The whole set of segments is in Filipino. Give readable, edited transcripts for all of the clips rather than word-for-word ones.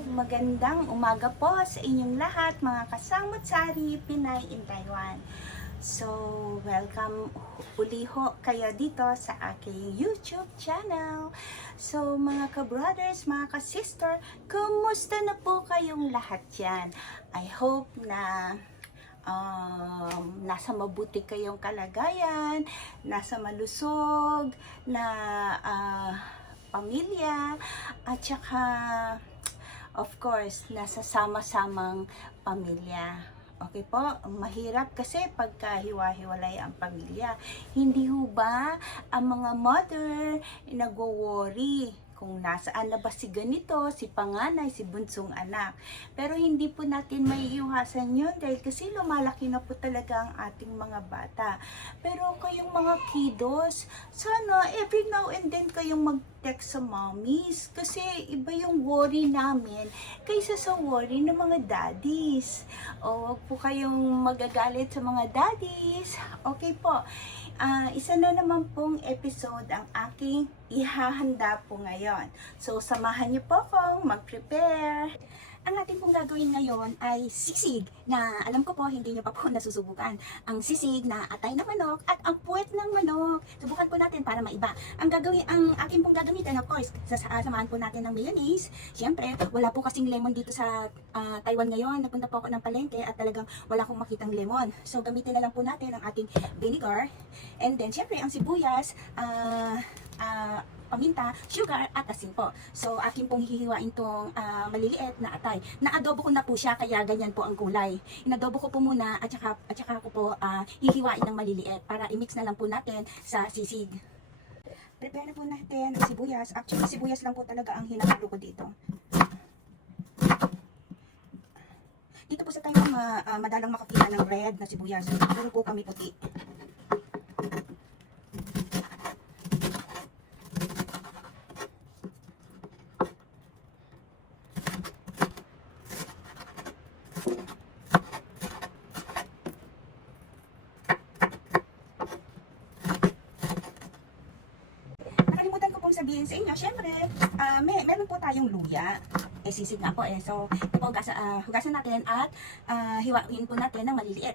Magandang umaga po sa inyong lahat mga kasamot-sari Pinay in Taiwan. So, welcome uli ho kayo dito sa aking YouTube channel. So, mga ka-brothers, mga ka-sister, kumusta na po kayong lahat dyan? I hope na nasa mabuti kayong kalagayan, nasa malusog na pamilya, at saka of course nasa sama-samang pamilya. Okay po, mahirap kasi pagka hiwa-hiwalay ang pamilya. Hindi ho ba ang mga mother nagwo-worry kung nasaan na ba si ganito, si panganay, si bunsong anak. Pero hindi po natin maiiwasan yun dahil kasi lumalaki na po talaga ang ating mga bata. Pero kayong mga kiddos, sana every now and then kayong mag-text sa mommies kasi iba yung worry namin kaysa sa worry ng mga daddies. O wag po kayong magagalit sa mga daddies. Okay po. Isa na naman pong episode ang aking ihahanda po ngayon. So, samahan niyo po akong mag-prepare. Ang ating pong gagawin ngayon ay sisig na alam ko po hindi niyo pa po nasusubukan. Ang sisig na atay ng manok at ang puwet ng manok. Subukan po natin para maiba. Ang aking pong gagamitin, of course, samahan po natin ng mayonnaise. Siyempre, wala po kasing lemon dito sa Taiwan ngayon. Napunta po ako ng palengke at talagang wala akong makitang lemon. So, gamitin na lang po natin ang ating vinegar. And then, siyempre, ang sibuyas, paminta, sugar, at asin po. So, akin pong hihiwain tong maliliit na atay. Na-adobo ko na po siya, kaya ganyan po ang kulay. Inadobo ko po muna, at saka ko po hihiwain ng maliliit para i-mix na lang po natin sa sisig. Prepare na po natin ang sibuyas. Actually, sibuyas lang po talaga ang hinahalo ko dito. Dito po sa Taiwan, madalang makakita ng red na sibuyas. Puro po kami puti. Sabihin sa inyo, syempre, meron po tayong luya. Sisig nga po So, ito po, hugasan natin at hiwain po natin ng maliliit.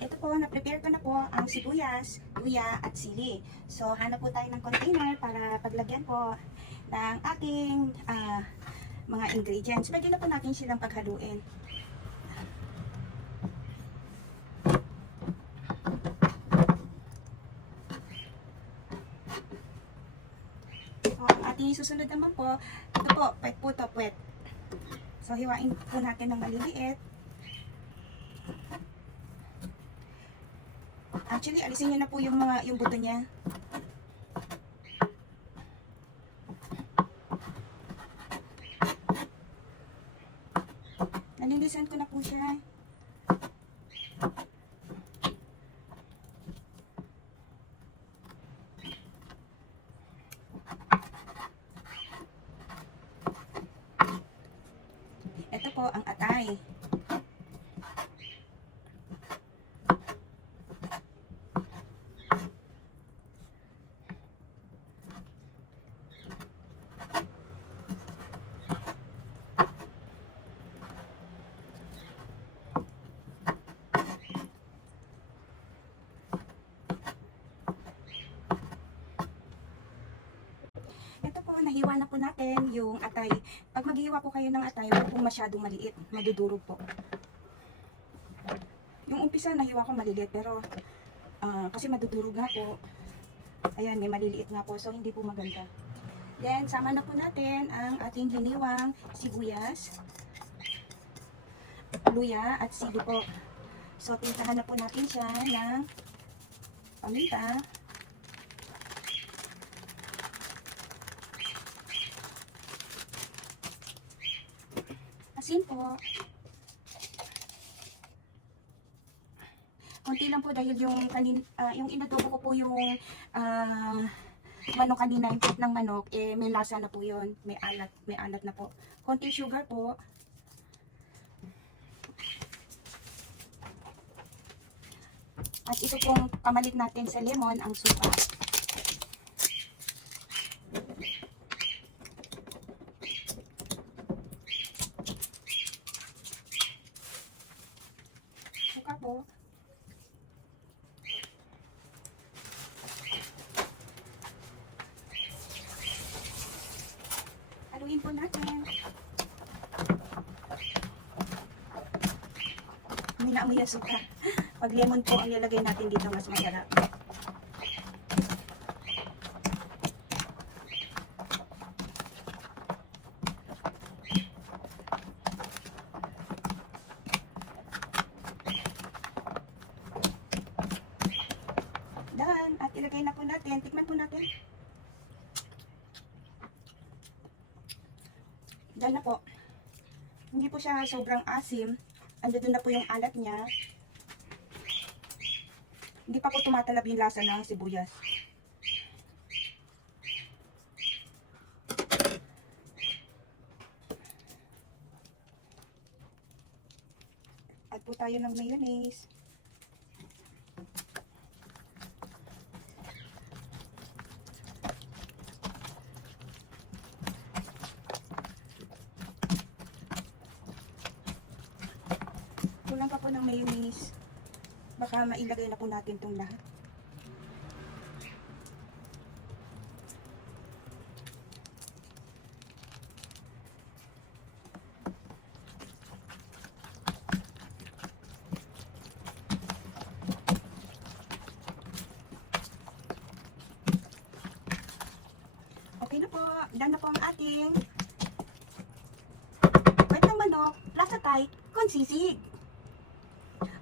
Ito po, na-prepare ko na po ang sibuyas, luya at sili. So, hanap po tayo ng container para paglagyan po ng ating mga ingredients. Pwede na po natin silang paghaluin. Susunod naman po, ito po, puwet po to, puwet. So, hiwain po natin ng maliliit. Actually, alisin nyo na po yung buto niya. Nalilisan ko na po siya. Ito po ang atay. Nahiwa na po natin yung atay. Pag maghiwa po kayo ng atay, huwag po masyadong maliit. Madudurog po. Yung umpisa, nahiwa ko maliliit. Pero, kasi madudurog nga po. Ayan, may maliliit nga po. So, hindi po maganda. Then, sama na po natin ang ating hiniwang sibuyas, luya, at sili po. So, pintahan na po natin siya ng paminta. Asin po. Konti lang po dahil yung inadobo ko po yung manok kanina, yung pit ng manok, may lasa na po yun. May alat na po. Konti sugar po. At ito pong pamalit natin sa lemon, ang suka. po. Haluin po natin. Hindi na amoy asukal. Pag lemon po ang nilagay natin dito, mas masarap. Done. At ilagay na po natin. Tikman po natin. Done na po. Hindi po siya sobrang asim. Ando doon na po yung alat niya. Hindi pa po tumatalab yung lasa ng sibuyas. Add po tayo ng mayonnaise. Kulang pa po ng mayonnaise. Baka mailagay na po natin itong lahat. Okay na po. Done na po ang ating puwet ng manok, lasa Thai, con sisig.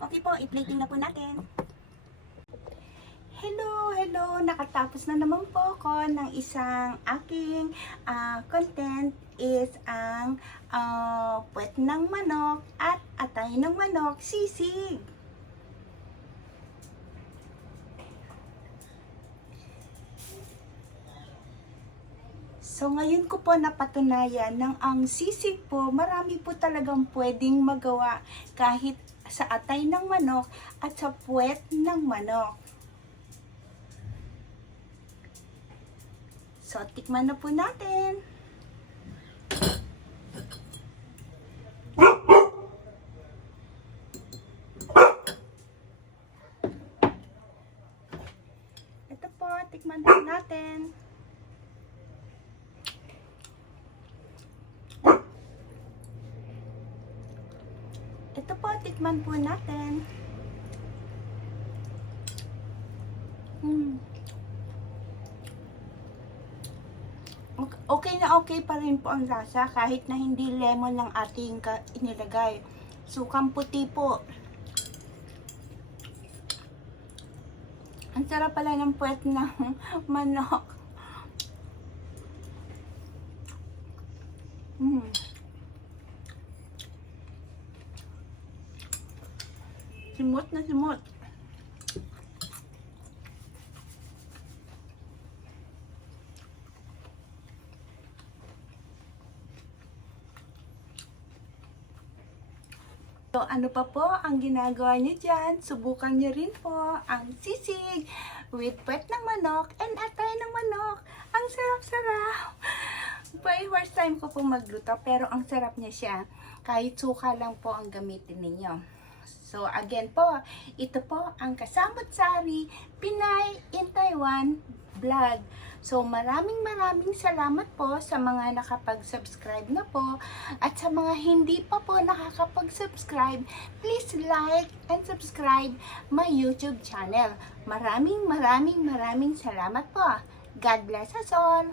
Okay po, i-plating na po natin. Hello! Nakatapos na naman po ako ng isang aking content is ang puwet ng manok at atay ng manok, sisig. So, ngayon ko po napatunayan ng ang sisig po, marami po talagang pwedeng magawa kahit sa atay ng manok at sa puwet ng manok. So, tikman na po natin. Ito po, tikman po natin. Ito po, tikman po natin. Okay na okay pa rin po ang lasa kahit na hindi lemon lang ating inilagay. Sukang puti po. Ang sarap pala ng puwet ng manok. Simot na simot. So, ano pa po ang ginagawa niyo dyan? Subukan niyo rin po ang sisig with puwet ng manok and atay ng manok. Ang sarap-sarap! First time ko po magluto, pero ang sarap niya siya. Kahit suka lang po ang gamitin ninyo. So, again po, ito po ang Kasamot Sari Pinay in Taiwan vlog. So, maraming salamat po sa mga nakapag-subscribe na po. At sa mga hindi pa po nakakapag-subscribe, please like and subscribe my YouTube channel. Maraming salamat po. God bless us all!